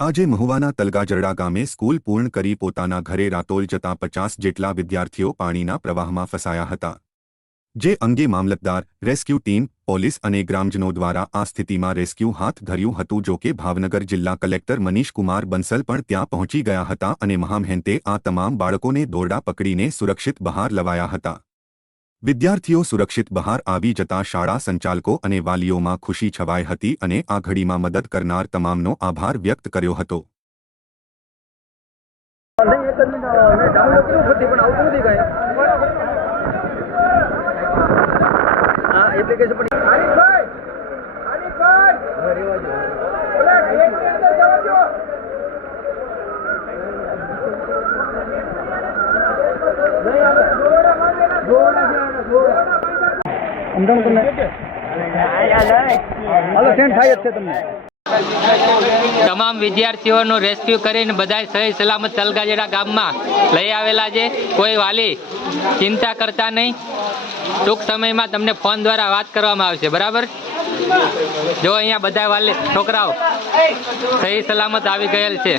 આજે મહુવાના તલગાજરડા ગામે સ્કૂલ પૂર્ણ કરી પોતાના ઘરે રાતોલ જતા 50 જેટલા વિદ્યાર્થીઓ પાણીના પ્રવાહમાં ફસાયા હતા। જે અંગે મામલતદાર, રેસ્ક્યુ ટીમ, પોલીસ અને ગ્રામજનો દ્વારા આ સ્થિતિમાં રેસ્ક્યુ હાથ ધર્યું હતું। જો કે ભાવનગર જિલ્લા કલેક્ટર મનીષ કુમાર બંસલ પણ ત્યાં પહોંચી ગયા હતા અને મહામહેનતે આ તમામ બાળકોને દોરડા પકડીને સુરક્ષિત બહાર લવાયા હતા। વિદ્યાર્થીઓ સુરક્ષિત બહાર આવી જતા શાળા સંચાલકો અને વાલીઓમાં ખુશી છવાઈ હતી અને આ ઘડીમાં મદદ કરનાર તમામનો આભાર વ્યક્ત કર્યો હતો। તમામ વિદ્યાર્થીઓનું રેસ્ક્યુ કરીને બધા સહી સલામત તલગાજરડા ગામમાં લઈ આવેલા છે। કોઈ વાલી ચિંતા કરતા નહીં, ટૂંક સમયમાં તમને ફોન દ્વારા વાત કરવામાં આવશે, બરાબર? જો અહીંયા બધા વાલી છોકરાઓ સહી સલામત આવી ગયેલ છે।